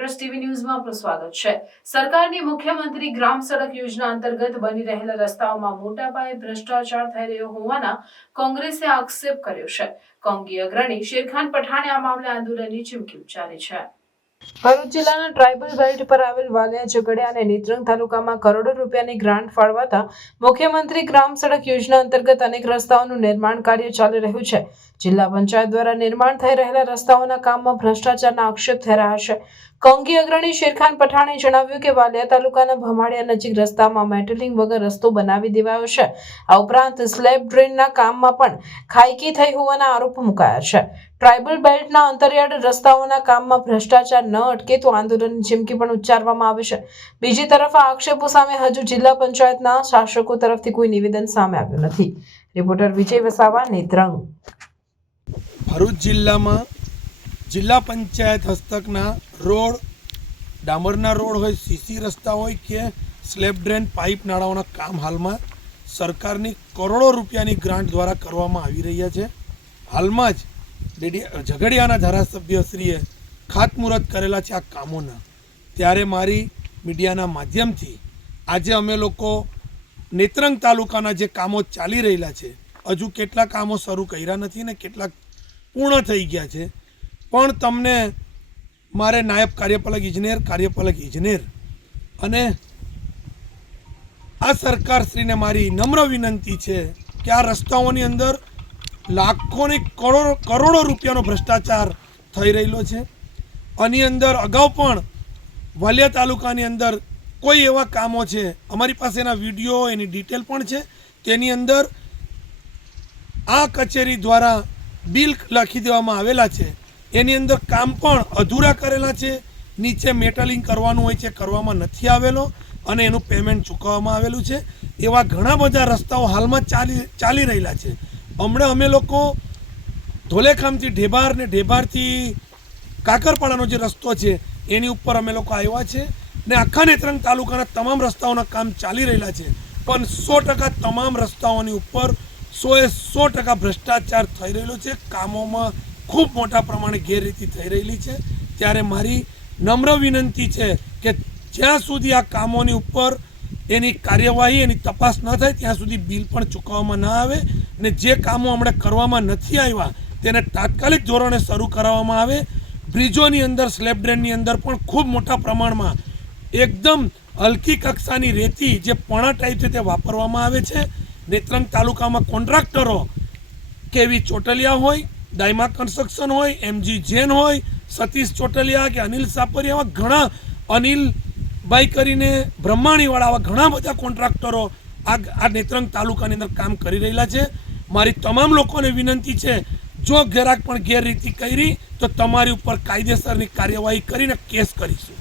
Reporters TV ન્યૂઝમાં આપનું સ્વાગત છે। સરકારની મુખ્યમંત્રી ગ્રામ સડક યોજના અંતર્ગત બની રહેલા રસ્તાઓમાં મોટા પાયે ભ્રષ્ટાચાર થઈ રહ્યો હોવાના કોંગ્રેસે આક્ષેપ કર્યો છે। કોંગી અગ્રણી શેરખાન પઠાણે આ મામલે આંદોલનની ચીમકી ઉચ્ચારી છે। ભરૂચ જિલ્લાના ટ્રાઇબલ બેલ્ટ પર આવેલ વાલિયા ઝઘડિયા અને નેત્રંગ તાલુકામાં કરોડો રૂપિયાની ગ્રાન્ટ ફાળવાતા મુખ્યમંત્રી ગ્રામ સડક યોજના અંતર્ગત અનેક રસ્તાઓનું નિર્માણ કાર્ય ચાલી રહ્યું છે। જિલ્લા પંચાયત દ્વારા નિર્માણ થઈ રહેલા રસ્તાઓના કામમાં ભ્રષ્ટાચારના આક્ષેપ થઈ રહ્યા છે। કોંગી અગ્રણી શેરખાન પઠાણે જણાવ્યું કે વાલિયા તાલુકાના ભમાડિયા નજીક રસ્તામાં મેટલિંગ વગર રસ્તો બનાવી દેવાયો છે। આ ઉપરાંત સ્લેબ ડ્રેનના કામમાં પણ ખાયકી થઈ હોવાના આરોપ મુકાયા છે। ટ્રાઇબલ બેલ્ટના અંતરિયાળ રસ્તાઓના કામમાં ભ્રષ્ટાચાર ન અટકે તો આંદોલનની ચીમકી પણ ઉચ્ચારવામાં આવી છે। બીજી તરફ આ આક્ષેપો સામે હજુ જિલ્લા પંચાયતના શાસકો તરફથી કોઈ નિવેદન સામે આવ્યું નથી। રિપોર્ટર વિજય વસાવા, નેત્રંગ। ભરૂચ જિલ્લામાં જિલ્લા પંચાયત હસ્તકના રોડ, ડામરના રોડ હોય, સીસી રસ્તા હોય કે સ્લેબ ડ્રેન પાઇપ નાળાઓના કામ હાલમાં સરકારની કરોડો રૂપિયાની ગ્રાન્ટ દ્વારા કરવામાં આવી રહ્યા છે। હાલમાં જ ઝઘડિયાના ધારાસભ્યશ્રીએ ખાતમુહૂર્ત કરેલા છે આ કામોના। ત્યારે મારી મીડિયાના માધ્યમથી આજે અમે લોકો નેત્રંગ તાલુકાના જે કામો ચાલી રહેલા છે, હજુ કેટલા કામો શરૂ કર્યા નથી ને કેટલાક પૂર્ણ થઈ ગયા છે, પણ તમને મારે નાયબ કાર્યપાલક ઇજનેર અને આ સરકારશ્રીને મારી નમ્ર વિનંતી છે કે આ રસ્તાઓની અંદર લાખોની કરોડો રૂપિયાનો ભ્રષ્ટાચાર થઈ રહેલો છે। આની અંદર અગાઉ પણ વાલિયા તાલુકાની અંદર કોઈ એવા કામો છે, અમારી પાસે એના વિડીયો, એની ડિટેલ પણ છે, તેની અંદર આ કચેરી દ્વારા બિલ લખી દેવામાં આવેલા છે, એની અંદર કામ પણ અધૂરા કરેલા છે। નીચે મેટલિંગ કરવાનું હોય છે, કરવામાં નથી આવેલો અને એનું પેમેન્ટ ચૂકવવામાં આવેલું છે। એવા ઘણા બધા રસ્તાઓ હાલમાં ચાલી રહેલા છે। હમણાં અમે લોકો ધોલેખામથી ઢેબાર ને ઢેબારથી કાકરપાડાનો જે રસ્તો છે એની ઉપર અમે લોકો આવ્યા છે ને આખા નેત્રંગ તાલુકાના તમામ રસ્તાઓના કામ ચાલી રહેલા છે, પણ 100% તમામ રસ્તાઓની ઉપર 100% ભ્રષ્ટાચાર થઈ રહેલો છે। કામોમાં ખૂબ મોટા પ્રમાણે ગેરરીતિ થઈ રહેલી છે। ત્યારે મારી નમ્ર વિનંતી છે કે જ્યાં સુધી આ કામોની ઉપર એની કાર્યવાહી, એની તપાસ ન થાય ત્યાં સુધી બિલ પણ ચૂકવવામાં ન આવે ને જે કામો હમણાં કરવામાં નથી આવ્યા તેને તાત્કાલિક ધોરણે શરૂ કરાવવામાં આવે। બ્રિજોની અંદર, સ્લેબ ડ્રેનની અંદર પણ ખૂબ મોટા પ્રમાણમાં એકદમ હલકી કક્ષાની રેતી જે પણા ટાઈપ છે તે વાપરવામાં આવે છે। નેત્રંગ તાલુકામાં કોન્ટ્રાક્ટરો કેવી ચોટલિયા હોય, ડાયમા કન્સ્ટ્રક્શન હોય, એમજી જૈન હોય, સતીશ ચોટલિયા કે અનિલ સાપરિયા, આવા ઘણા, અનિલભાઈ કરીને બ્રહ્માણીવાળા, આવા ઘણા બધા કોન્ટ્રાક્ટરો આ નેત્રંગ તાલુકાની અંદર કામ કરી રહેલા છે। મારી તમામ લોકોને વિનંતી છે, જો જરાક પણ ગેરરીતિ કરી તો તમારી ઉપર કાયદેસરની કાર્યવાહી કરીને કેસ કરીશું।